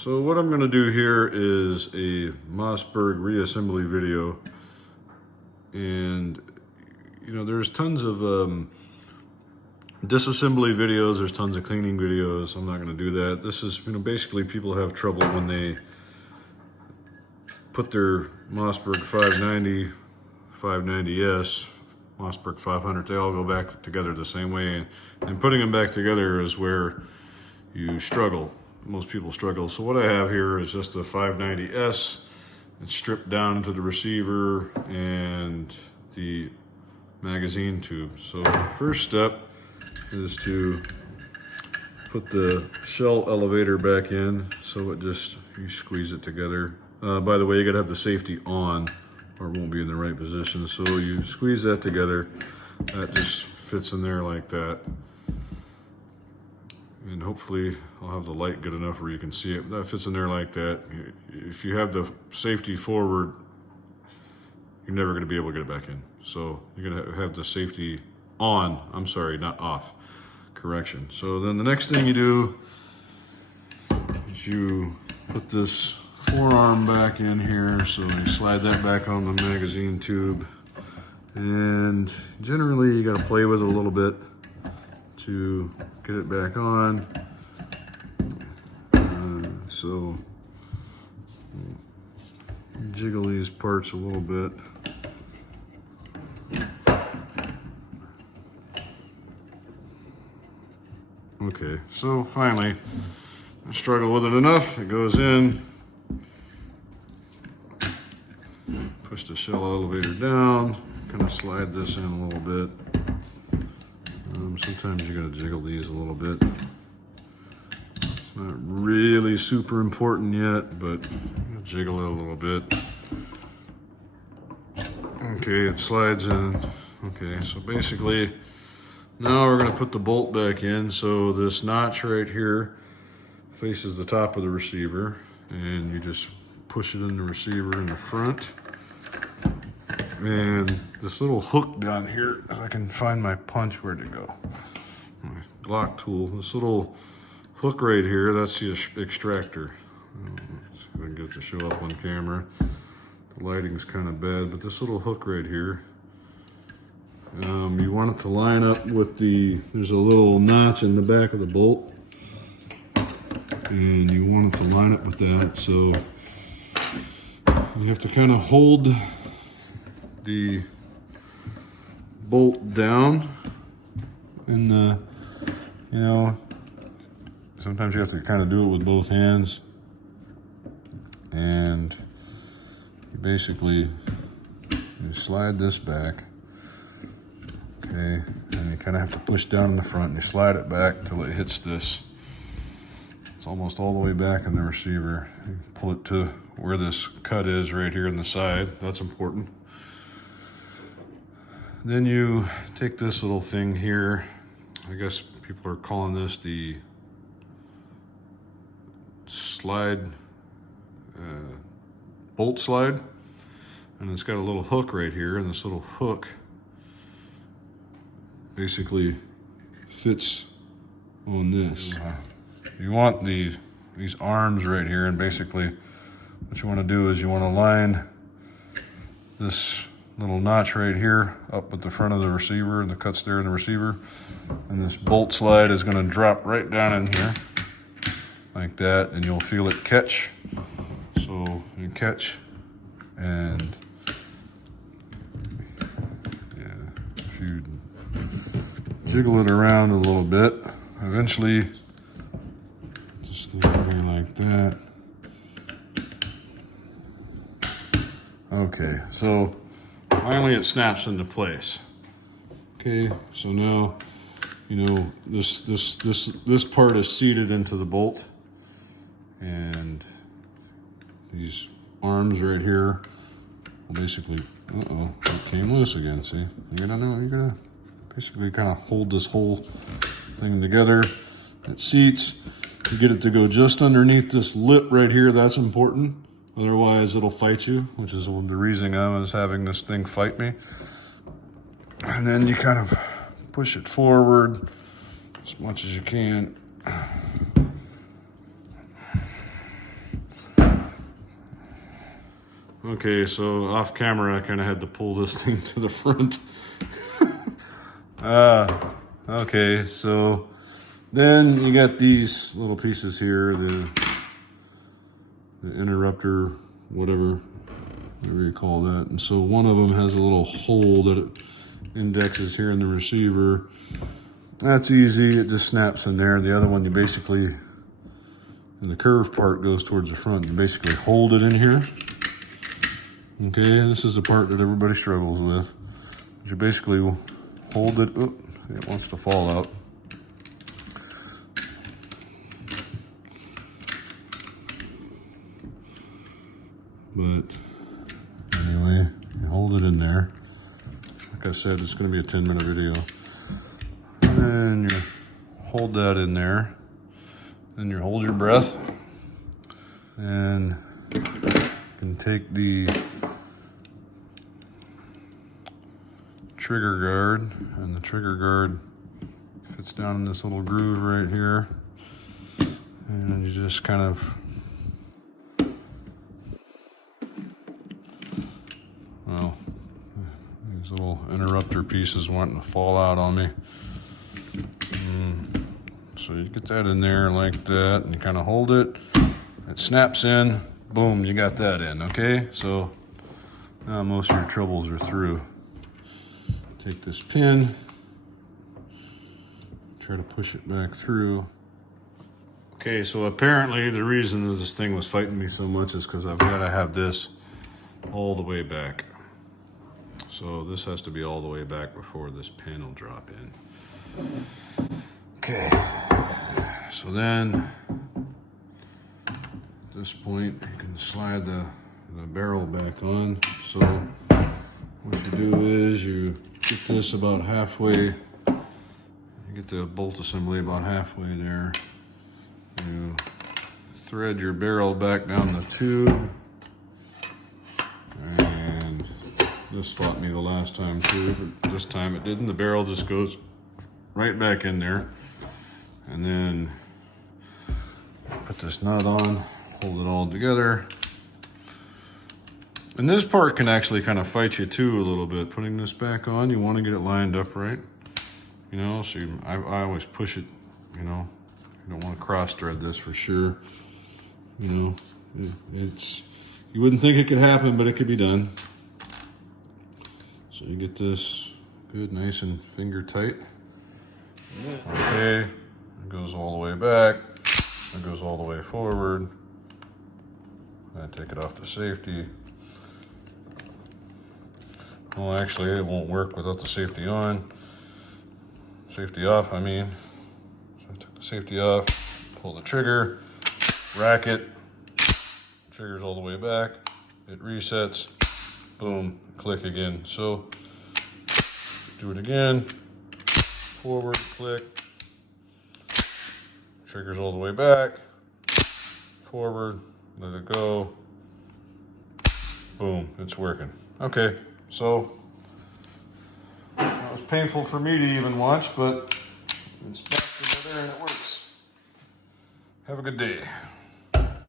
So what I'm going to do here is a Mossberg reassembly video, and you know there's tons of disassembly videos, there's tons of cleaning videos. I'm not going to do that. This is, you know, basically people have trouble when they put their Mossberg 590, 590S, Mossberg 500, they all go back together the same way, and putting them back together is where you struggle. Most people struggle. So what I have here is just a 590S. It's stripped down into the receiver and the magazine tube. So first step is to put the shell elevator back in. So it just, you squeeze it together. By the way, you gotta have the safety on or it won't be in the right position. So you squeeze that together. That just fits in there like that. And hopefully I'll have the light good enough where you can see it. That fits in there like that. If you have the safety forward, you're never going to be able to get it back in. So you're going to have the safety on. I'm sorry, not off. Correction. So then the next thing you do is you put this forearm back in here. So you slide that back on the magazine tube. And generally you got to play with it a little bit to get it back on. So jiggle these parts a little bit. Okay, so finally, I struggle with it enough. It goes in. Push the shell elevator down. Kind of slide this in a little bit. Sometimes you gotta jiggle these a little bit. It's not really super important yet, but jiggle it a little bit. Okay, it slides in. Okay, so basically, now we're gonna put the bolt back in. So this notch right here faces the top of the receiver, and you just push it in the receiver in the front. And this little hook down here, if I can find my punch, where'd it go? My block tool. This little hook right here, that's the extractor. See if I can get it to show up on camera. The lighting's kind of bad, but this little hook right here, you want it to line up with there's a little notch in the back of the bolt, and you want it to line up with that. So you have to kind of hold the bolt down in the, you know, sometimes you have to kind of do it with both hands, and you basically you slide this back, okay, and you kind of have to push down in the front and you slide it back until it hits this. It's almost all the way back in the receiver. You pull it to where this cut is right here in the side. That's important. Then you take this little thing here. I guess people are calling this the slide, bolt slide. And it's got a little hook right here, and this little hook basically fits on this. You want these arms right here, and basically what you want to do is you want to line this little notch right here up at the front of the receiver, and the cut's there in the receiver, and this bolt slide is going to drop right down in here like that, and you'll feel it catch. So you catch, and yeah, if you jiggle it around a little bit, eventually just something like that. Okay, so finally it snaps into place. Okay, so now, you know, this part is seated into the bolt, and these arms right here will basically, it came loose again, see? You're gonna basically kind of hold this whole thing together. It seats, you get it to go just underneath this lip right here, that's important. Otherwise it'll fight you, which is the reason I was having this thing fight me. And then you kind of push it forward as much as you can. Okay, so off camera, I kind of had to pull this thing to the front. Okay, so then you got these little pieces here, the interrupter, whatever you call that. And so one of them has a little hole that it indexes here in the receiver. That's easy, it just snaps in there. The other one, you basically, and the curved part goes towards the front, you basically hold it in here. Okay, this is the part that everybody struggles with. You basically hold it, it wants to fall out. But anyway, you hold it in there. Like I said, it's going to be a 10-minute video. And then you hold that in there. Then you hold your breath. And you can take the trigger guard, and the trigger guard fits down in this little groove right here. And then you just kind of, well, these little interrupter pieces wanting to fall out on me. So you get that in there like that, and you kind of hold it. It snaps in, boom, you got that in, okay? So now most of your troubles are through. Take this pin, try to push it back through. Okay, so apparently the reason that this thing was fighting me so much is because I've got to have this all the way back. So this has to be all the way back before this pin will drop in. Okay, so then at this point you can slide the barrel back on. So what you do is you get this about halfway, you get the bolt assembly about halfway there. You thread your barrel back down the tube, and this fought me the last time too, but this time it didn't. The barrel just goes right back in there, and then put this nut on, hold it all together. And this part can actually kind of fight you too a little bit. Putting this back on, you want to get it lined up right, you know. So I always push it, you know. You don't want to cross thread this for sure. You know, it's, you wouldn't think it could happen, but it could be done. So you get this good, nice and finger tight. Okay, it goes all the way back. It goes all the way forward. I take it off to safety. Well, actually, it won't work without the safety on. Safety off, I mean. So I took the safety off, pull the trigger, rack it, trigger's all the way back, it resets, boom, click again. So, do it again, forward, click, trigger's all the way back, forward, let it go, boom, it's working. Okay. So, it was painful for me to even watch, but it's back together and it works. Have a good day.